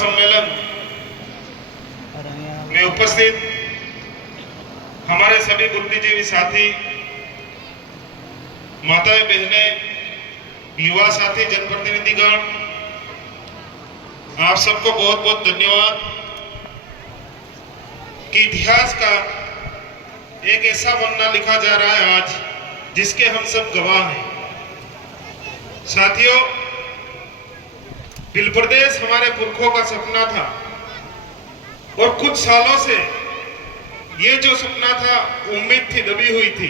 सम्मेलन में उपस्थित हमारे सभी बुद्धिजीवी साथी, माताएं बहनें, युवा साथी, जनप्रतिनिधिगण, आप सबको बहुत बहुत धन्यवाद कि इतिहास का एक ऐसा पन्ना लिखा जा रहा है आज जिसके हम सब गवाह हैं। साथियों, बिल प्रदेश हमारे पुरखों का सपना था और कुछ सालों से ये जो सपना था, उम्मीद थी, दबी हुई थी।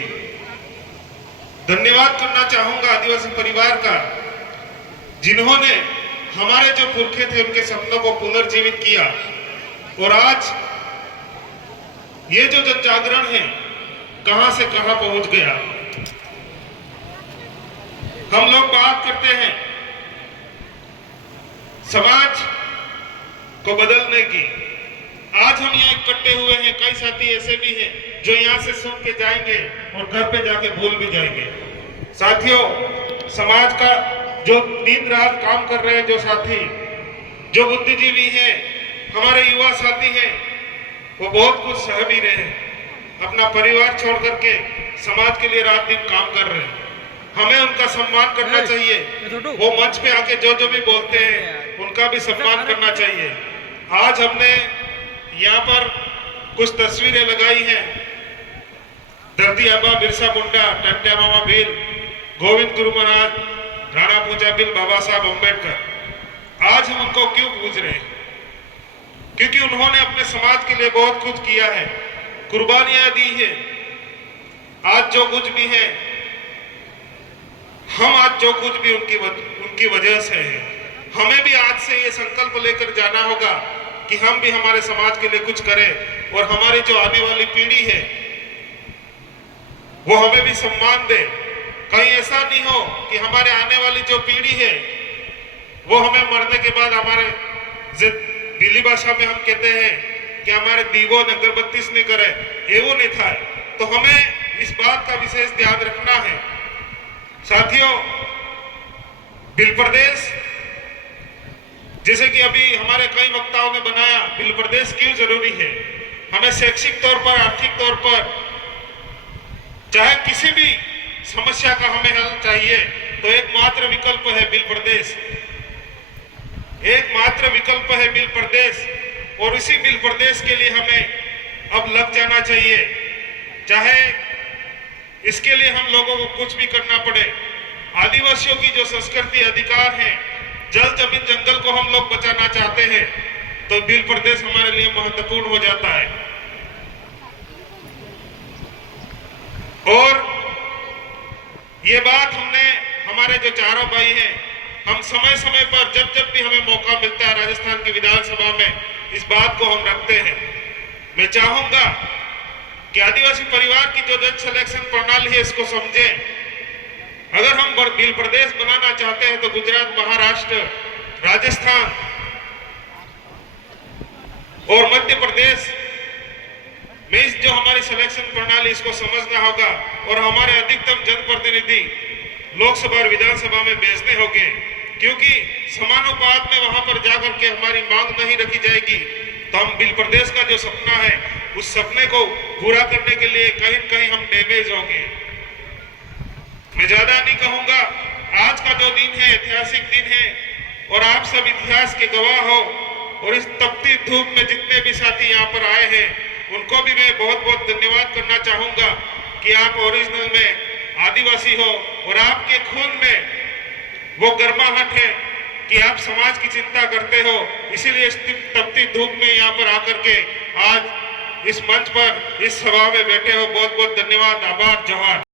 धन्यवाद करना चाहूंगा आदिवासी परिवार का, जिन्होंने हमारे जो पुरखे थे उनके सपनों को पुनर्जीवित किया और आज ये जो जन जागरण है कहां से कहां पहुंच गया। हम लोग बात करते हैं समाज को बदलने की। आज हम यहाँ इकट्ठे हुए हैं, कई साथी ऐसे भी हैं जो यहाँ से सुन के जाएंगे और घर पे जाके भूल भी जाएंगे। साथियों, समाज का जो दिन रात काम कर रहे हैं, जो साथी, जो बुद्धिजीवी हैं, हमारे युवा साथी हैं, वो बहुत कुछ सह भी रहे हैं। अपना परिवार छोड़ करके समाज के लिए रात दिन काम कर रहे हैं। हमें उनका सम्मान करना चाहिए। वो मंच पे आके जो भी बोलते हैं उनका भी सम्मान करना चाहिए। आज हमने यहाँ पर कुछ तस्वीरें लगाई हैं। धरती आबा बिरसा मुंडा, टंट्या मामा भील, गोविंद गुरु महाराज, राणा पूजा बिल, बाबा साहब अम्बेडकर। आज हम उनको क्यों पूज रहे हैं? क्योंकि उन्होंने अपने समाज के लिए बहुत कुछ किया है, कुर्बानियां दी है। आज जो कुछ भी है, हम आज जो कुछ भी उनकी वजह से है। हमें भी आज से ये संकल्प लेकर जाना होगा कि हम भी हमारे समाज के लिए कुछ करें और हमारी जो आने वाली पीढ़ी है वो हमें भी सम्मान दे। कहीं ऐसा नहीं हो कि हमारे आने वाली जो पीढ़ी है वो हमें मरने के बाद, हमारे दिल्ली भाषा में हम कहते हैं कि हमारे दीवो अगरबत्ती नहीं करे, एवं नहीं था। तो हमें इस बात का विशेष ध्यान रखना है। साथियों, बिल प्रदेश, जैसे कि अभी हमारे कई वक्ताओं ने बनाया, बिल प्रदेश क्यों जरूरी है। हमें शैक्षिक तौर पर, आर्थिक तौर पर, चाहे किसी भी समस्या का हमें हल चाहिए तो एकमात्र विकल्प है बिल प्रदेश। एकमात्र विकल्प है बिल प्रदेश और इसी बिल प्रदेश के लिए हमें अब लग जाना चाहिए। चाहे इसके लिए हम लोगों को कुछ भी करना पड़े। आदिवासियों की जो संस्कृति, अधिकार है, जल जमीन जंगल को हम लोग बचाना चाहते हैं तो बिल प्रदेश हमारे लिए महत्वपूर्ण हो जाता है। और ये बात हमने, हमारे जो चारों भाई हैं, हम समय समय पर जब भी हमें मौका मिलता है राजस्थान की विधानसभा में, इस बात को हम रखते हैं। मैं चाहूंगा कि आदिवासी परिवार की जो जज सिलेक्शन प्रणाली है इसको समझें। अगर हम बिल प्रदेश बनाना चाहते हैं तो गुजरात, महाराष्ट्र, राजस्थान और मध्य प्रदेश में इस जो हमारी सिलेक्शन प्रणाली, इसको समझना होगा और हमारे अधिकतम जनप्रतिनिधि लोकसभा और विधानसभा में भेजने होंगे। क्योंकि समानुपात में वहां पर जाकर के हमारी मांग नहीं रखी जाएगी तो हम बिल प्रदेश का जो सपना है उस सपने को पूरा करने के लिए कहीं न कहीं हम डैमेज होंगे। मैं ज्यादा नहीं कहूंगा। आज का जो दिन है ऐतिहासिक दिन है और आप सब इतिहास के गवाह हो। और इस तपती धूप में जितने भी साथी यहाँ पर आए हैं उनको भी मैं बहुत बहुत धन्यवाद करना चाहूंगा कि आप ओरिजिनल में आदिवासी हो और आपके खून में वो गर्माहट है कि आप समाज की चिंता करते हो। इसीलिए इस तपती धूप में यहाँ पर आकर के आज इस मंच पर, इस सभा में बैठे हो। बहुत बहुत धन्यवाद, आभार, जोहार।